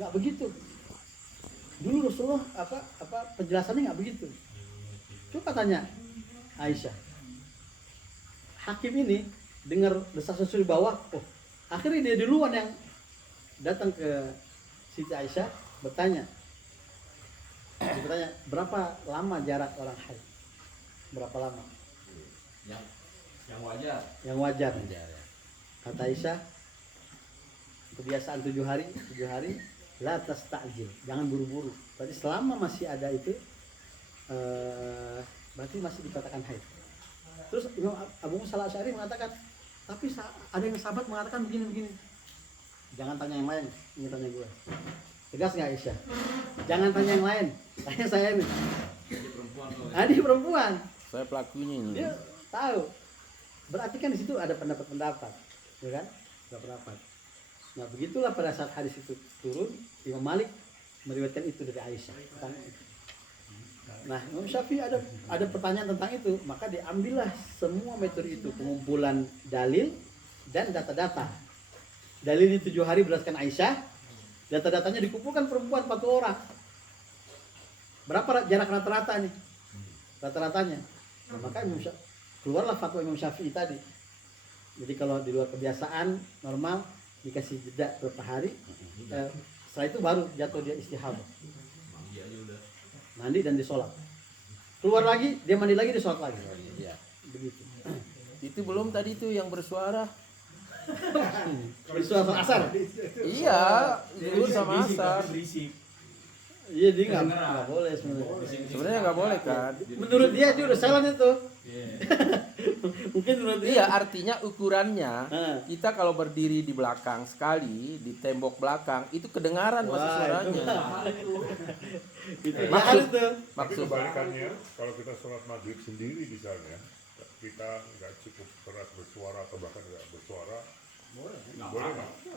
Nggak begitu. Dulu Rasulullah penjelasannya nggak begitu. Coba tanya Aisyah. Hakim ini dengar desas-desus di bawah, akhirnya dia duluan yang datang ke Siti Aisyah bertanya, berapa lama jarak orang haid? Berapa lama? Yang wajar. Yang wajar. Kata Aisyah, kebiasaan 7 hari, la tastajil, jangan buru-buru. Berarti selama masih ada itu, berarti masih dikatakan haid. Terus Imam Abu Musa al-Asy'ari mengatakan, tapi ada yang sahabat mengatakan begini. Jangan tanya yang lain, ini tanya gue. Tegas nggak Aisyah? Jangan tanya yang lain, tanya saya ini. Dia perempuan. Saya pelakunya ini. Dia tahu. Berarti kan di situ ada pendapat, ya kan? Ada pendapat. Nah begitulah pada saat hadis itu turun, Imam Malik meriwayatkan itu dari Aisyah. Nah Imam Syafi'i ada pertanyaan tentang itu, maka diambillah semua metode itu, pengumpulan dalil dan data-data. Dalil di 7 hari berdasarkan Aisyah, data-datanya dikumpulkan perempuan 40 orang. Berapa jarak rata-rata nih? Rata-ratanya. Nah, maka keluarlah fatwa Imam Syafi'i tadi. Jadi kalau di luar kebiasaan normal dikasih jeda berapa hari, setelah itu baru jatuh dia istihadah. Mandi dan disolat. Keluar lagi, dia mandi lagi, disolat lagi. Iya. Begitu. Itu belum tadi tuh yang bersuara. Bersuara asar. Iya, zuhur sama asar. Iya dia nggak boleh sebenarnya. Sebenarnya nggak boleh kan? Menurut dia udah salah itu. Mungkin menurut dia. Iya, artinya ukurannya kita kalau berdiri di belakang sekali di tembok belakang itu kedengaran masuk suaranya. Maksud kebalikannya, kalau kita sholat maghrib sendiri misalnya, kita nggak cukup keras bersuara atau bahkan nggak bersuara,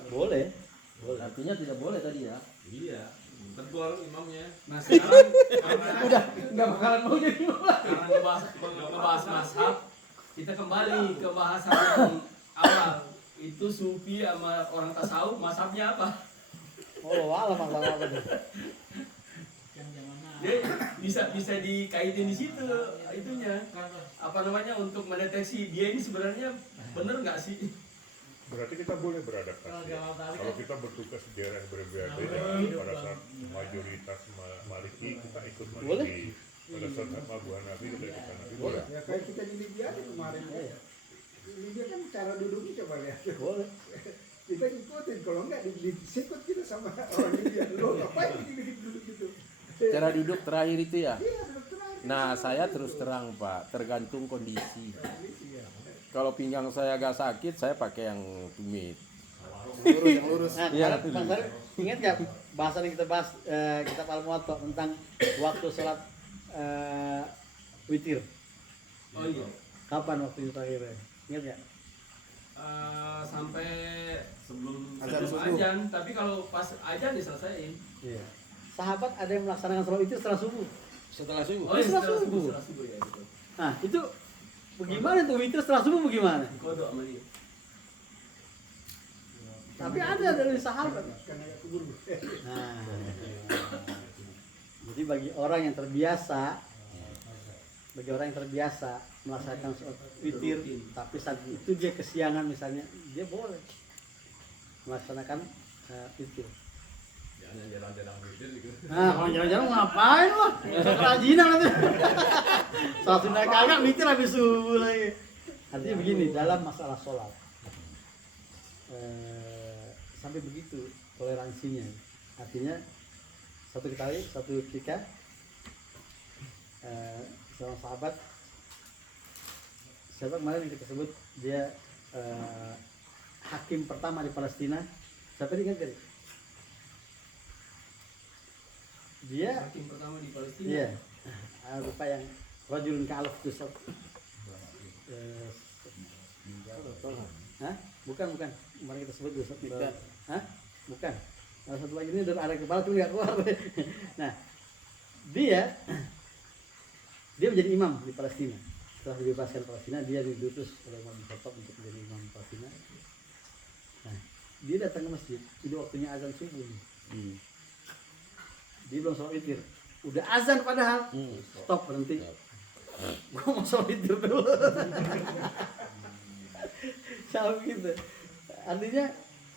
Boleh. Artinya tidak boleh tadi ya? Iya, tegur imamnya. Nah sekarang Udah nggak bakalan mau jadi imam. karena ngebahas mazhab, kita kembali ke bahasan yang awal. Itu sufi sama orang tasawuf, mazhabnya apa? Oh, alam apa tuh? Dia bisa dikaitin di situ itunya. Apa namanya untuk mendeteksi dia ini sebenarnya bener nggak sih? berarti kita boleh beradaptasi. Kalau kita bertugas di daerah yang berbeda, pada saat mayoritas Maliki kita ikut Maliki, pada saat Abu Hanafi kita ikut Hanafi, boleh. Ya kayak kita di Libya kemarin ya. Libya kan cara duduknya coba lihat. Boleh. Kita ikutin, kalau enggak disikut kita sama orang Libya. Lo ngapain duduk gitu? Cara duduk terakhir itu ya? Iya, duduk terakhir. Nah, saya terus terang Pak, tergantung kondisi. Kalau pinggang saya agak sakit, saya pakai yang tumit. Yang lurus. Nah, Iya. Bang Sarif, ingat nggak bahasan yang kita bahas kitab Al-Muwatta tentang waktu sholat witir? Oh iya. Kapan waktu itu terakhir? Ingat nggak? Sampai sebelum Azan subuh. ajan, tapi kalau pas ajan diselesain. Iya. Sahabat ada yang melaksanakan sholat witir setelah subuh. Setelah subuh. Oh, setelah subuh. Setelah subuh ya gitu. Nah, itu bagaimana tuh witir setelah subuh bagaimana? Kodok sama dia. Tapi ada dari sahabat. Karena agak keburu. Nah, jadi bagi orang yang terbiasa, melaksanakan sholat witir, tapi saat itu dia kesiangan misalnya, dia boleh melaksanakan witir. Jangan jarang-jarang witir gitu. Nah, kalau jalan-jalan ngapain lo? Kerajinan nanti. Saat sudah kagak witir habis subuh lagi. Artinya begini, dalam masalah sholat, sampai begitu toleransinya. Artinya satu ketika seorang sahabat, siapa kemarin yang kita sebut dia hakim pertama di Palestina, siapa ingat gak? Dia Hakim pertama di Palestina. iya, lupa yang rajulun ka'alaf tusab. Hah? Bukan. Kemarin kita sebut tusab. Hah? Bukan. Salah satu lagi ini ada kepala tuh nggak keluar. Nah, dia menjadi imam di Palestina. Setelah dibebaskan Palestina, dia diutus oleh Umar bin Khattab untuk menjadi imam di Palestina. Nah, dia datang ke masjid. Itu waktunya azan subuh. dia belum sholat witir. Udah azan padahal, stop berhenti. Gua mau sholat witir dulu. Sama gitu. Artinya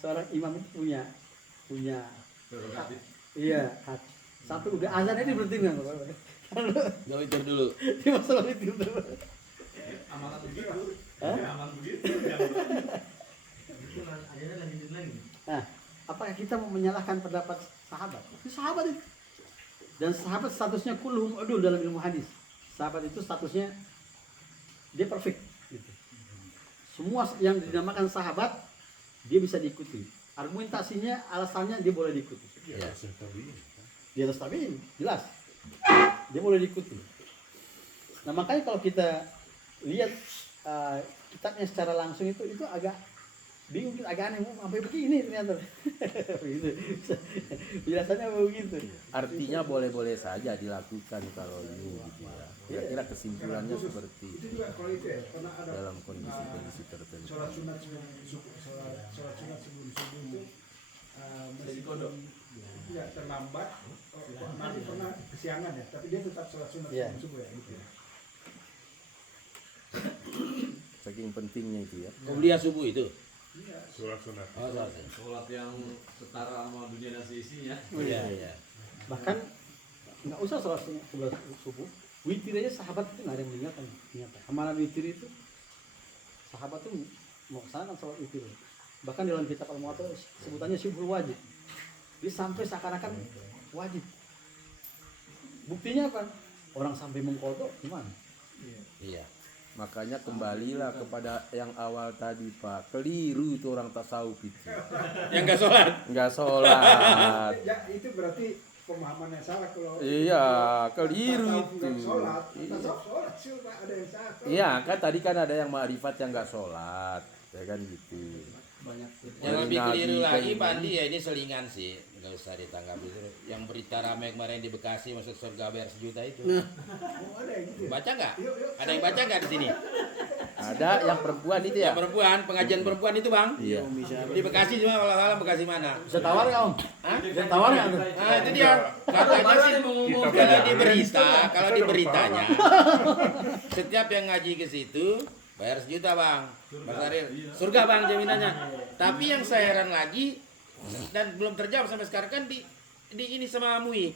seorang imam itu punya Prerogatif. iya hak. Sampai udah azan ini berhenti nggak? Nggak witir dulu. Dia mau sholat witir dulu. Amalan begitu. Hah? Aman begitu. Nah, apakah kita mau menyalahkan pendapat sahabat? Itu sahabat itu. Dan sahabat statusnya kulluhum udul dalam ilmu hadis. Sahabat itu statusnya dia perfect. Gitu. Semua yang dinamakan sahabat dia bisa diikuti. Argumentasinya, alasannya dia boleh diikuti. Ya, tabiin. Di atas tabiin, jelas. Dia boleh diikuti. Nah makanya kalau kita lihat kitabnya secara langsung itu agak bingung, agak aneh, sampai begini ternyata. Begitu. Biasanya begitu. Artinya boleh-boleh saja dilakukan kalau ini gitu ya. Kira-kira kesimpulannya seperti Itu juga kalau itu ya, karena ada dalam kondisi-kondisi tertentu. sholat sunat sebelum sholat sunat sebelum subuh itu Jadi kodok. ya terlambat. Nanti pernah kesiangan ya, tapi dia tetap sholat sunat Iya. sebelum subuh ya. Gitu ya. Saking pentingnya itu ya. Kuliah subuh itu. Sholat sunat. Oh, sholat. Sholat yang setara sama dunia dan seisinya. Iya, iya. Bahkan nggak usah sholat sebelah subuh, witir aja sahabat itu nggak ada yang mengingatkan. Amalan witir itu sahabat tuh mau kesana sholat witir. Bahkan dalam kitab Al-Muwatta sebutannya syubhul wajib. Dia sampai seakan-akan wajib. Buktinya apa? Orang sampai mengkodok gimana? Iya. Makanya kembalilah kepada yang awal tadi Pak. Keliru itu orang tasawuf itu. Yang enggak sholat. Nggak sholat. Ya itu berarti pemahaman yang salah kalau Iya, keliru tasawuf itu. nggak sholat, tasawuf sholat sih nggak ada yang salah. Iya, kan tadi kan ada yang ma'rifat yang nggak sholat. Ya kan gitu. Banyak. Yang Dari lebih Nabi keliru kayak lagi gini. Pandi ya ini selingan sih. Enggak usah ditanggapi itu. Yang berita ramai kemarin di Bekasi masuk surga bayar sejuta itu. Oh ada yang gitu ya? Baca nggak? Yuk, yuk, Ada yang baca nggak di sini? Ada yang perempuan itu ya? Yang perempuan, pengajian perempuan itu bang. Iya. Di Bekasi cuma kalau Bekasi mana? Bisa tawar nggak om? Hah? Bisa tawar nggak tuh? Nah itu dia. Katanya sih kalau di berita, kalau di beritanya, setiap yang ngaji ke situ bayar sejuta bang. Mas Aril, surga bang jaminannya. Tapi yang saya heran lagi dan belum terjawab sampai sekarang kan di ini sama MUI,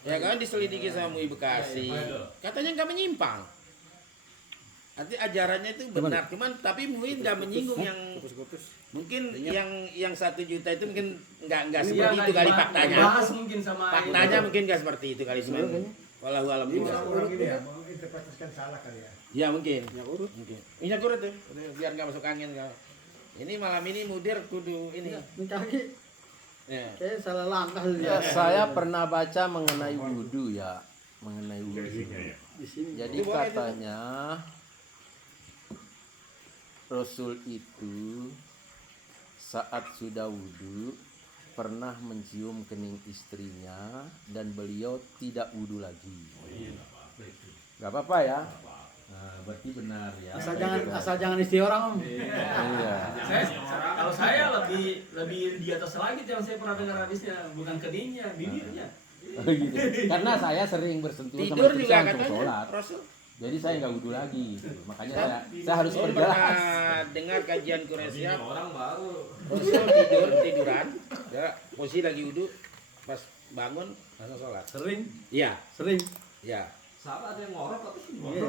ya kan diselidiki sama MUI Bekasi. Katanya nggak menyimpang. Arti ajarannya itu benar, cuman tapi MUI nggak menyinggung yang mungkin yang 1 juta itu mungkin nggak seperti itu kali faktanya. Bahas mungkin sama Faktanya mungkin nggak seperti itu kali cuman. Walau alam juga. Orang ini ya menginterpretasikan salah kali ya. Ya mungkin. Mungkin. Minyak urut tuh, biar nggak masuk angin kau. Ini malam ini mudir kudu ini. Ini kaki Ya. kayak salah langkah tuh Ya, dia. saya pernah baca mengenai wudhu ya, mengenai wudhu. ya. Di sini. Jadi Itu boleh, katanya Rasul itu saat sudah wudhu pernah mencium kening istrinya dan beliau tidak wudhu lagi. Gak apa-apa ya. Nah, berarti benar ya. Asal jangan istri orang om. Iya. Kalau saya lebih di atas lagi yang saya pernah dengar hadisnya, bukan keningnya, bibirnya. Gitu. Karena saya sering bersentuhan sama Tidur istri juga saya untuk katanya sholat. Rasul. Jadi saya nggak wudhu lagi. Gitu. Makanya saya harus Rasul bergerak. pernah dengar kajian Quraisyah. Orang baru. Rasul tiduran, ya, posisi lagi wudhu, pas bangun langsung sholat. Sering, Iya, sering. iya, Sahabat ada yang ngorok tapi Iya.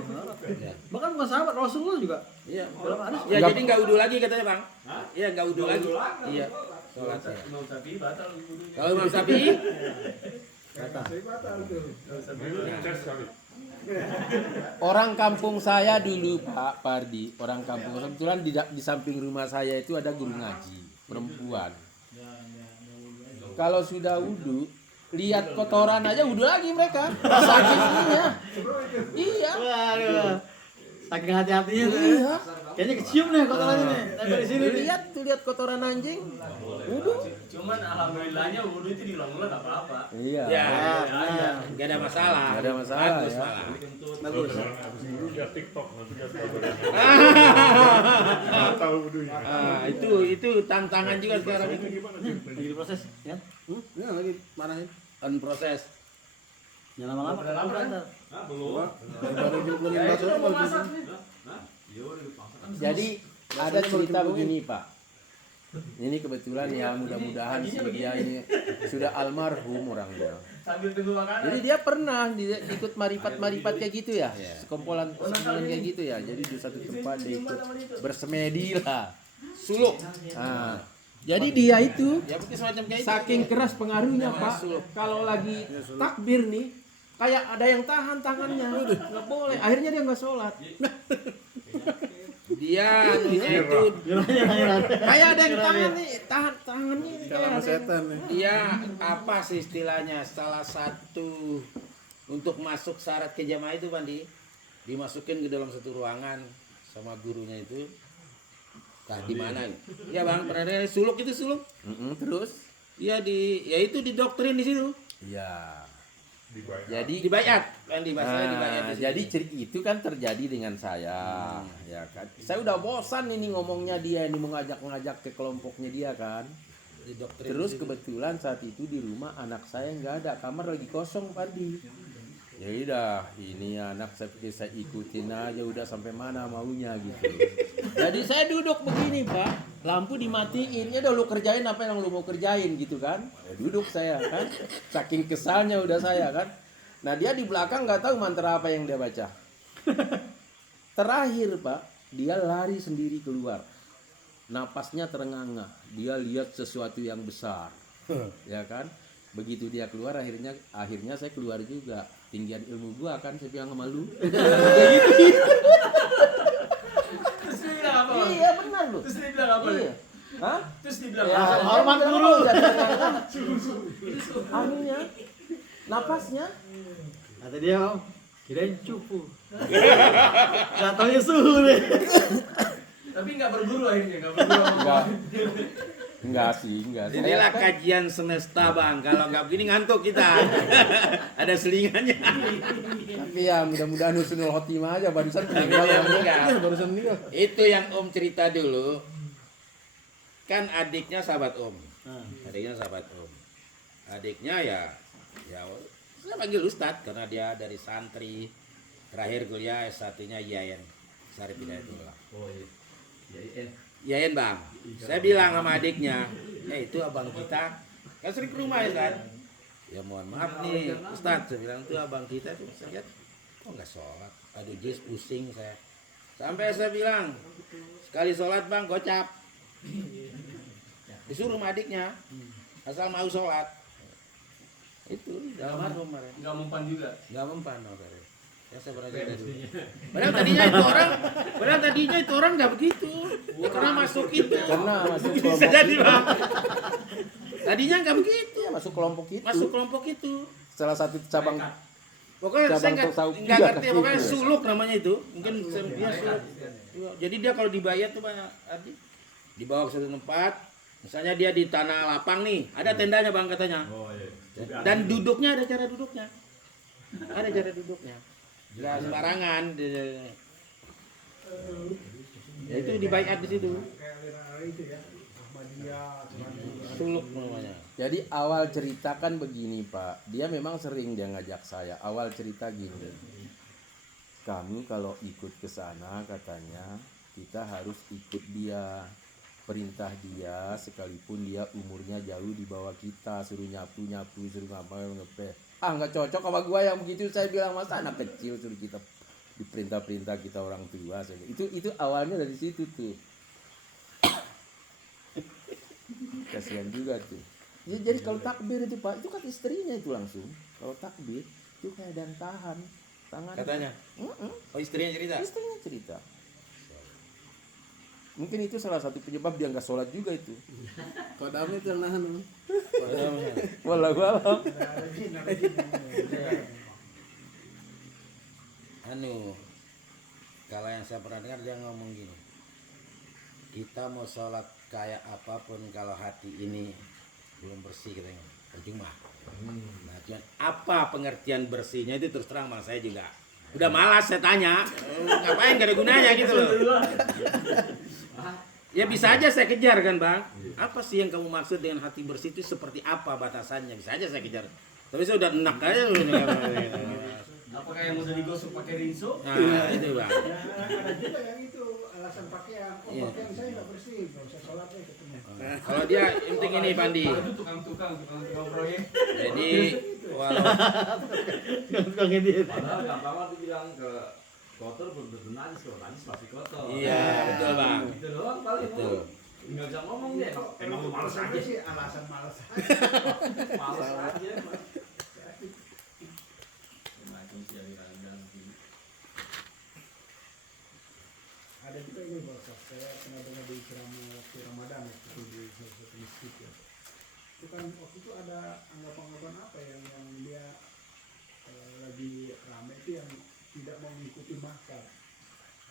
iya. Bahkan bukan sahabat Rasulullah juga. Iya. Dalam hadis. Ya jadi nggak wudhu lagi katanya bang. Hah? Iya nggak wudhu lagi. Wudhu lagi. Iya. Sholat saya. Imam Syafi'i batal wudhunya. Kalau Imam Syafi'i, Kata. Saya batal tuh. Itu dicas kali. Orang kampung saya dulu Pak Pardi, orang kampung kebetulan di samping rumah saya itu ada guru ngaji perempuan. Kalau sudah wudhu, lihat kotoran aja wudhu lagi mereka. Saking ininya. Iya. Waduh. Saking hati-hatinya tuh. Iya. Kayaknya kecium nih kotorannya nih. Dari sini nih. Lihat tuh lihat kotoran anjing. Wudhu. Cuman alhamdulillahnya wudhu itu diulang-ulang nggak apa-apa. Iya. ya Nah, nggak ada masalah. Nggak ada masalah, Bagus ya. malah. bagus. Habis dulu dia TikTok nanti dia nggak tahu wudhunya. Ah, itu tantangan juga sekarang itu. Gimana ceritanya? Lagi diproses, ya? Ya lagi marahin. on proses. Yang lama-lama Udah lama kan? kan. Hah, belum. Baru bulan Ya itu bakso mau masak nih. Jadi ada cerita begini Pak. Ini kebetulan ya mudah-mudahan si dia ini sudah almarhum orangnya. Sambil tunggu makanan. Jadi dia pernah ikut maripat kayak gitu ya, Iya. sekumpulan kayak gitu ya. Jadi di satu tempat dia ikut bersemedi lah. Suluk. Nah, jadi dia itu Ya mungkin semacam kayak itu. saking keras pengaruhnya Pak, kalau lagi takbir nih, kayak ada yang tahan tangannya, nggak boleh. Akhirnya dia nggak sholat. Dia anunya itu Kayak ada yang tahan nih, tahan tangannya ini kayak ada yang- dia apa sih istilahnya, salah satu untuk masuk syarat ke jamaah itu Bandi, dimasukin ke dalam satu ruangan sama gurunya itu. Nah, di mana? Ya Bang, pernah ada suluk itu suluk? Terus? Ya ya itu didoktrin di situ. Ya. Dibayar. Jadi Dibayat, kan di bahasanya dibayat. Nah, jadi itu kan terjadi dengan saya, ya kan. Saya udah bosan ini ngomongnya dia ini mengajak-ngajak ke kelompoknya dia kan. didoktrin. Terus kebetulan saat itu di rumah anak saya nggak ada, kamar lagi kosong Pardi. Ya udah, ini anak saya ikutin aja udah sampai mana maunya gitu. Jadi saya duduk begini Pak, lampu dimatiin, ya udah lu kerjain apa yang lu mau kerjain gitu kan. Ya, duduk saya kan, saking kesalnya udah saya kan. Nah dia di belakang nggak tahu mantra apa yang dia baca. Terakhir Pak, dia lari sendiri keluar. Napasnya terengah-engah, dia lihat sesuatu yang besar, ya kan? Begitu dia keluar, akhirnya saya keluar juga. Tinggian ilmu gua kan, saya bilang sama lu. Terus dia bilang apa? Bang? Iya benar lu. Terus dia bilang apa? Iya. Hah? Terus dia bilang Ya, apa? hormat guru. Anunya, napasnya. Kata dia, Om, kirain cupu. Gak taunya suhu deh. Tapi nggak berburu akhirnya, nggak berburu. Enggak. Enggak sih. Inilah Saya kan- kajian semesta Bang. Kalau nggak begini ngantuk kita. Ada selingannya. Tapi ya mudah-mudahan husnul khotimah aja barusan Tapi dia meninggal. Barusan meninggal. Itu yang Om cerita dulu. Kan adiknya sahabat Om. Adiknya sahabat Om. Adiknya ya saya panggil Ustadz karena dia dari santri. Terakhir kuliah S1-nya IAIN. Syarif Hidayatullah. Oh iya. Yain Bang, saya bilang sama adiknya, itu abang kita kan sering ke rumah ya kan. Ya mohon maaf nih Ustadz, saya bilang itu abang kita tuh saya lihat kok nggak sholat, aduh jis pusing saya. Sampai saya bilang sekali sholat Bang gocap, disuruh sama adiknya, asal mau sholat. Itu dalam marhum kemarin, Nggak mempan juga. nggak mempan kemarin. Ya saya pernah cerita dulu. Padahal tadinya itu orang nggak begitu. Ya, karena masuk itu. Karena masuk Bisa kelompok jadi itu. Bang. Tadinya nggak begitu. Iya, masuk kelompok itu. Masuk kelompok itu. Salah satu cabang Pokoknya saya Cabang nggak tasawuf nggak juga ngerti. kan Pokoknya itu. suluk namanya itu. Mungkin dia suluk. Jadi dia kalau dibayar tuh banyak arti. Dibawa ke satu tempat. Misalnya dia di tanah lapang nih. Ada tendanya Bang katanya. Dan duduknya ada cara duduknya. Ada cara duduknya. Nggak sembarangan. Ya itu dibayar di situ. Kayak itu ya, Ahmadiyah, Suluk namanya. Jadi awal cerita kan begini Pak, dia memang sering dia ngajak saya. Awal cerita gini, kami kalau ikut ke sana katanya kita harus ikut dia, perintah dia sekalipun dia umurnya jauh di bawah kita, suruh nyapu, suruh ngepel. Ah nggak cocok sama gua yang begitu, saya bilang masa anak kecil suruh kita diperintah kita orang tua. Itu awalnya dari situ tuh. Kasihan juga tuh. Ya, jadi kalau takbir itu Pak, itu kan istrinya itu langsung. Kalau takbir itu kayak ada yang tahan tangan. Katanya. Oh istrinya cerita. Istrinya cerita. Mungkin itu salah satu penyebab dia nggak sholat juga itu. Kodamnya itu yang nahan. Om. Walau Anu, kalau yang saya pernah dengar dia ngomong gini, kita mau sholat kayak apapun kalau hati ini belum bersih katanya, percuma. Nah, cuman apa pengertian bersihnya itu terus terang Bang, saya juga udah malas saya tanya, ngapain gak ada gunanya gitu loh. Ya bisa aja saya kejar kan Bang, apa sih yang kamu maksud dengan hati bersih itu seperti apa batasannya, bisa aja saya kejar. Tapi saya udah enak aja. Apakah yang udah digosok pakai rinso? Nah, itu bang. Nah, ada juga yang itu alasan pakaian. Oh, Iya. pakaian saya nggak bersih, nggak usah sholat deh katanya. Kalau dia yang penting ini Pandi. Itu tukang proyek. Jadi walau Tukang edit. Padahal gampang dibilang ke kotor belum tentu najis, kalau najis pasti kotor. iya betul bang. Itu doang paling. Betul. Nggak bisa ngomong deh. Emang lu males Kalau aja sih alasan malas aja. Males aja. Ada juga ini bahasa saya pernah dengar di ceramah waktu Ramadan waktu di salah satu masjid ya. Itu kan waktu itu ada anggapan-anggapan apa yang dia lagi ramai itu yang tidak mau mengikuti masa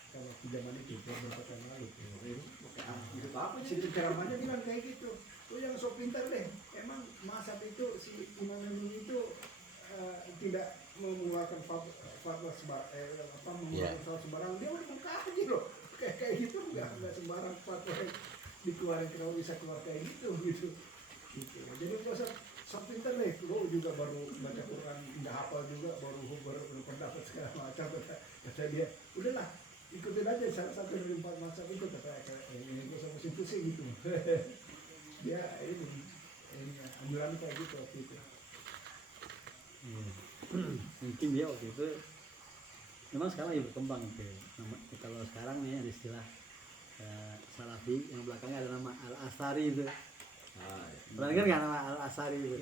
kalau di zaman itu beberapa tahun lalu. Hidup apa sih? Jadi ceramahnya bilang kayak gitu. Lu yang sok pintar deh. Emang masa itu si Imam Nawawi itu tidak mengeluarkan fatwa mengeluarkan fatwa sembarang. Dia udah mengkaji loh. Kayak gitu nggak sembarang fatwa yang dikeluarin kalau bisa keluar kayak gitu. Gitu. Jadi masa sok pintar deh. Lu juga baru baca Quran nggak hafal juga baru pendapat segala macam kata dia. Udahlah ikutin aja salah satu dari 4 mazhab itu kata ini gue sama situ sih gitu. Dia ini ambilan kayak gitu waktu itu. Mungkin dia waktu itu memang sekarang lagi berkembang itu. Kalau sekarang nih ada istilah Salafi, yang belakangnya ada nama Al-Asari itu. Pernah dengar nggak nama Al-Asari itu?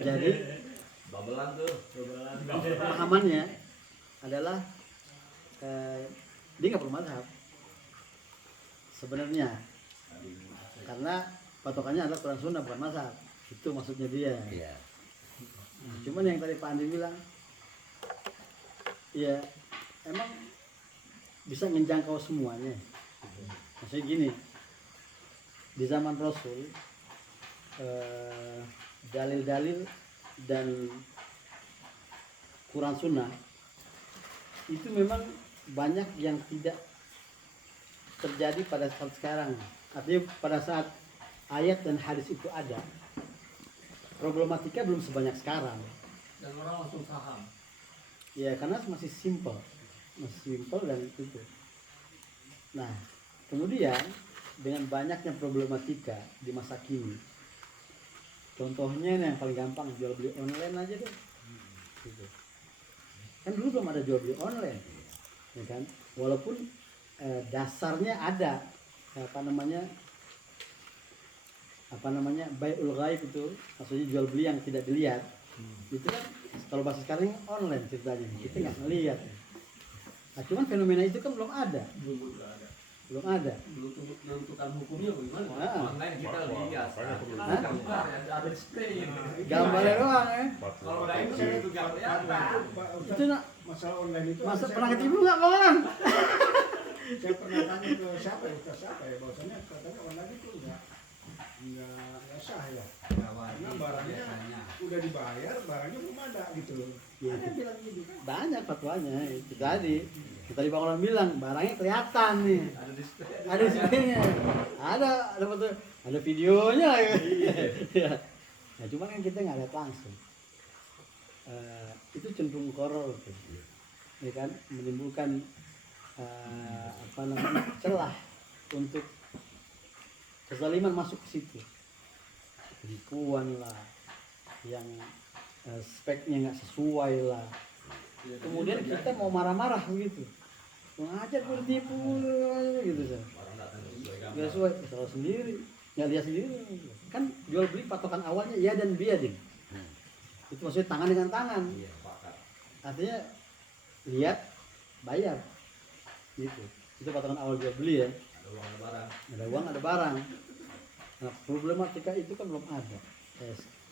Jadi Babelan tuh. pemahamannya adalah dia nggak perlu mazhab sebenarnya, karena patokannya adalah Quran Sunnah bukan mazhab. Itu maksudnya dia. Iya. Cuman yang tadi Pak Andi bilang, ya emang bisa menjangkau semuanya. Maksudnya gini, di zaman Rasul dalil-dalil dan Quran Sunnah itu memang banyak yang tidak terjadi pada saat sekarang. Artinya pada saat ayat dan hadis itu ada, problematika belum sebanyak sekarang. Dan orang langsung paham. Ya karena masih simple dan itu. Nah kemudian dengan banyaknya problematika di masa kini, contohnya yang paling gampang jual beli online aja deh. Gitu. Kan dulu belum ada jual beli online, ya kan? Walaupun dasarnya ada apa namanya bai'ul ghaib itu, maksudnya jual beli yang tidak dilihat. Itu kan kalau bahasa sekarang online ceritanya, kita nggak ngelihat. Nah, cuman fenomena itu kan belum ada. Belum ada. Belum tentukan hukumnya bagaimana? Online kita lihat. Ada display. Gambarnya doang ya. Kalau udah itu itu nggak kelihatan. Itu nak Masalah online itu masa saya pernah ketipu nggak bang? saya pernah tanya ke siapa ya bahwasanya katanya online itu nggak sah ya karena barangnya udah dibayar barangnya belum ada gitu loh. Ya, Ada bilang gitu kan. banyak fatwanya itu tadi. Tadi Bang Orang bilang barangnya kelihatan nih. Ada display. Ada displaynya. Ada foto, ada videonya. Ya. Nah, cuman kan kita nggak lihat langsung. Itu cenderung horor tuh. Ya kan menimbulkan celah untuk kezaliman masuk ke situ. Penipuan lah, yang speknya nggak sesuai lah. Kemudian kita mau marah-marah begitu, mengajar gue ditipu gitu kan. Nggak sesuai, salah sendiri, nggak lihat sendiri. Kan jual beli patokan awalnya ya dan biadin. Itu maksudnya tangan dengan tangan. Artinya lihat, bayar, gitu. Itu patokan awal jual beli ya. Ada uang, ada barang. Nah, problematika itu kan belum ada.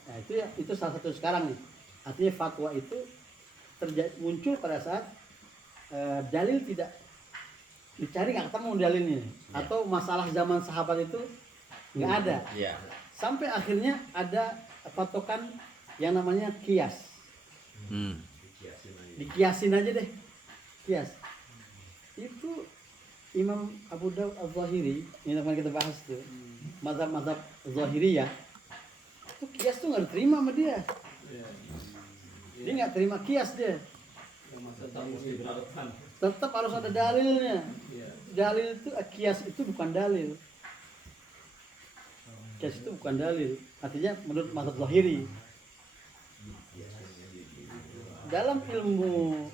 Nah, itu salah satu sekarang nih. Artinya fatwa itu muncul pada saat dalil tidak dicari, nggak ketemu dalilnya, atau masalah zaman sahabat itu nggak ada. Iya. Sampai akhirnya ada patokan yang namanya kias. Dikiasin aja deh, kias. Itu Imam Abu Daud Al-Zahiri yang kemarin kita bahas tuh, mazhab-mazhab Zahiriyah itu kias tuh nggak diterima sama dia. Dia nggak terima kias dia. Tetap mesti beradaptan. Tetap harus ada dalilnya. Dalil itu kias itu bukan dalil. Kias itu bukan dalil. Artinya menurut mazhab Zahiri. Dalam ilmu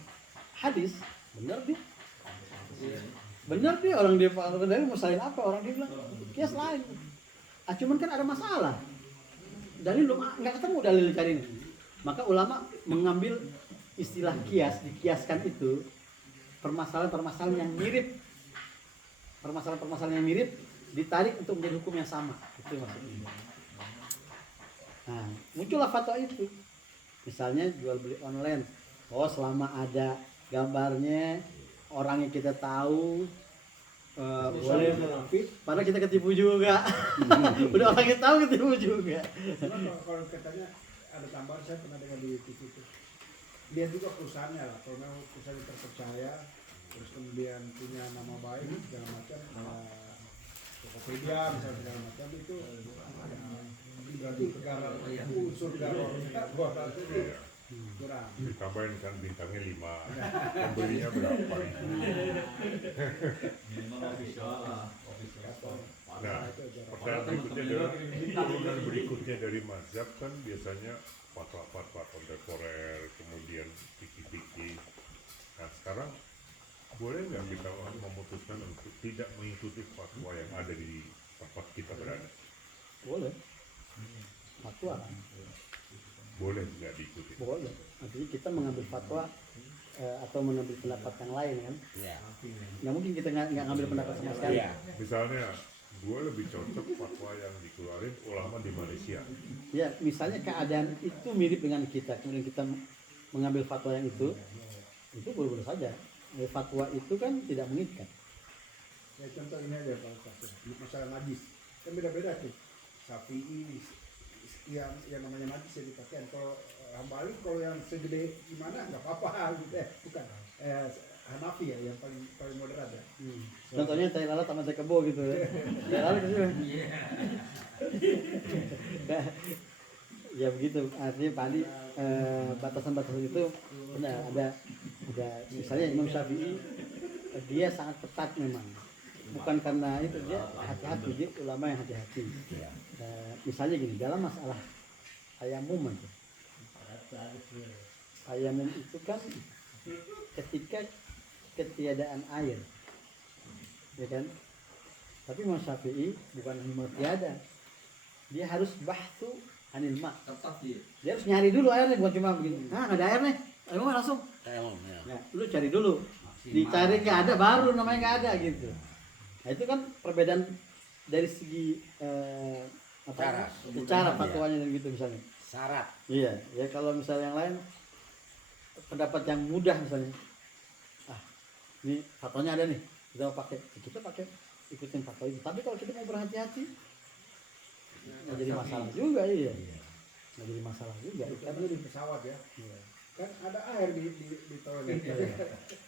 hadis benar dia. Benar dia orang dia dari masalah apa orang dia bilang kias lain. Cuman kan ada masalah. Dalil belum nggak ketemu dalil cari ini. Maka ulama mengambil istilah kias, dikiaskan itu permasalahan-permasalahan yang mirip. Permasalahan-permasalahan yang mirip ditarik untuk menjadi hukum yang sama. Itu maksudnya. Nah, muncullah fatwa itu. Misalnya jual beli online. Oh, selama ada gambarnya, orang yang kita tahu boleh, padahal kita ketipu juga. Udah orang yang tahu ketipu juga. Cuma kalau katanya ada tambahan, saya pernah dengar di TV itu. Lihat juga perusahaannya lah, kalau memang perusahaan yang terpercaya, terus kemudian punya nama baik segala macam, Tokopedia misalnya segala macam itu berarti negara unsur negara buat itu kurang. Ditambahin kan bintangnya 5, pembelinya berapa? Minimal official lah. Nah, pertanyaan berikutnya adalah turunan berikutnya dari mazhab kan biasanya fatwa-fatwa kontemporer, kemudian fikih-fikih. Nah, sekarang boleh nggak kita memutuskan untuk tidak mengikuti fatwa yang ada di tempat kita berada? Boleh. Fatwa. Boleh nggak diikuti? Boleh. Artinya kita mengambil fatwa atau mengambil pendapat yang lain kan. Ya. Nggak mungkin kita nggak ngambil pendapat sama sekali. Iya. Misalnya, gue lebih cocok fatwa yang dikeluarin ulama di Malaysia. Ya, misalnya keadaan itu mirip dengan kita, kemudian kita mengambil fatwa yang itu boleh-boleh saja. Fatwa itu kan tidak mengikat. Ya contoh ini aja Pak Ustaz, masalah najis kan beda-beda tuh. Syafi'i yang namanya najis yang dipakai. Kalau Hambali kalau yang segede gimana nggak apa-apa gitu ya. Bukan Hanafi ya yang paling moderat ya. Contohnya tai lalat sama tai kebo gitu ya. Tai lalat gitu. Ya begitu. Artinya tadi batasan-batasan itu benar ada misalnya Imam Syafi'i dia sangat ketat memang. Bukan karena itu dia hati-hati, dia ulama yang hati-hati. Misalnya gini, dalam masalah tayamum aja. Tayamum itu kan ketika ketiadaan air, ya kan? Tapi Imam Syafi'i bukan hanya tiada, dia harus bahtu anil ma. Dia harus nyari dulu airnya, bukan cuma begini. Nah, nggak ada air nih, emang langsung. Nah, lu cari dulu, dicari nggak ada, baru namanya nggak ada gitu. Nah itu kan perbedaan dari segi cara fatwanya dan gitu misalnya. Syarat. Iya, ya kalau misalnya yang lain pendapat yang mudah misalnya, ini fatwanya ada nih, kita mau pakai, kita pakai ikutin fatwa itu. Tapi kalau kita mau berhati-hati, nggak jadi masalah juga, iya. Nggak jadi masalah juga. Karena di pesawat ya, kan ada air di toilet.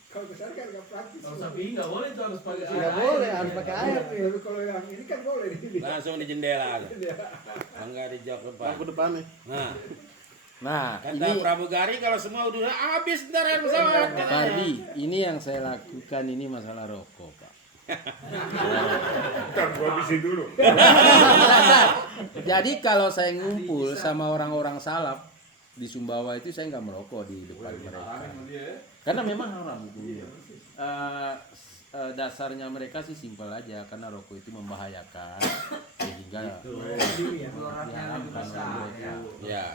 Kalau besar kan nggak praktis. Kalau sapi nggak boleh tuh harus pakai Nggak boleh, harus pakai air. Tapi kalau yang ini kan boleh di Langsung di jendela. Enggak di jok depan. Aku depan nih. Nah, Kata ini pramugari kalau semua udah habis ntar air pesawat. Pardi, ini yang saya lakukan ini masalah rokok, Pak. Ntar gue habisin dulu. Jadi kalau saya ngumpul sama orang-orang salaf di Sumbawa itu saya nggak merokok di depan mereka. Karena memang haram hukumnya. Dasarnya mereka sih simpel aja karena rokok itu membahayakan sehingga diharamkan oleh mereka. Ya.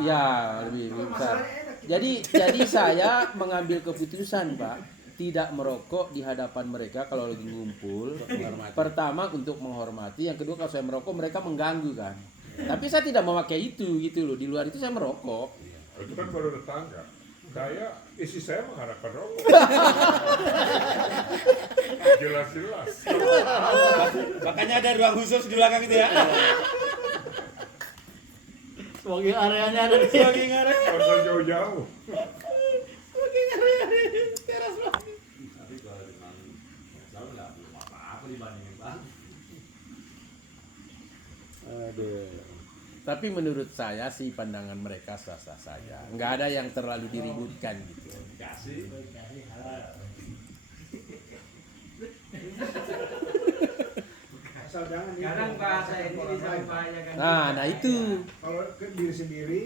Ya, lebih besar. Jadi saya mengambil keputusan, Pak, tidak merokok di hadapan mereka kalau lagi ngumpul. Pertama untuk menghormati, yang kedua kalau saya merokok mereka mengganggu kan. Tapi saya tidak memakai itu gitu loh. Di luar itu saya merokok. Itu kan baru tetangga. Istri saya mengharapkan rokok. Jelas-jelas. Makanya ada ruang khusus di belakang itu ya. Smoking areanya ada di Smoking area. Nggak usah jauh-jauh. Tapi kalau dengan Aduh. Tapi menurut saya sih pandangan mereka sah-sah saja. Nggak ada yang terlalu diributkan gitu. Kasih. Asal jangan Sekarang itu. bahasa ini Orang bisa lain. membahayakan. Nah itu. Kalau ke diri sendiri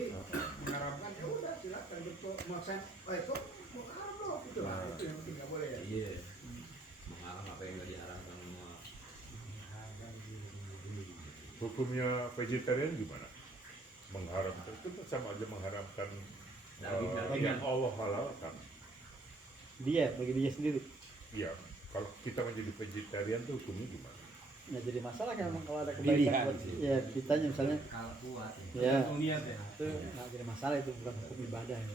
mengharapkan ya udah silakan betul maksain itu mau harap loh gitu lah itu yang penting nggak boleh ya. Iya. Mengarang apa yang nggak diharapkan sama. Hukumnya vegetarian gimana? Mengharamkan itu sama aja mengharamkan Daging. yang Allah halalkan. Dia bagi dia sendiri. Iya, kalau kita menjadi vegetarian tuh hukumnya gimana? Nggak jadi masalah kan emang kalau ada Pilihan kebaikan buat sih. ya kitanya misalnya Kalau kuat ya. ya Tergantung niat ya. itu nggak jadi masalah, itu bukan hukum ibadah ya.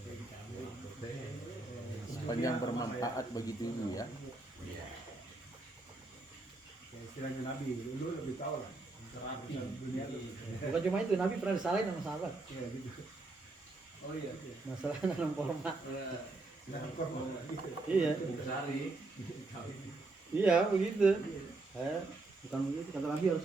Sepanjang bermanfaat bagi tubuh ya. Ya, istilahnya Nabi dulu lebih tahu lah. Terapi. Dunia tuh. Bukan cuma itu, Nabi pernah disalahin sama sahabat Ya gitu. Oh iya. masalah nanam kurma. Nah, kok mau gitu. Iya, Sari. iya begitu. Bukan begitu kata Nabi harus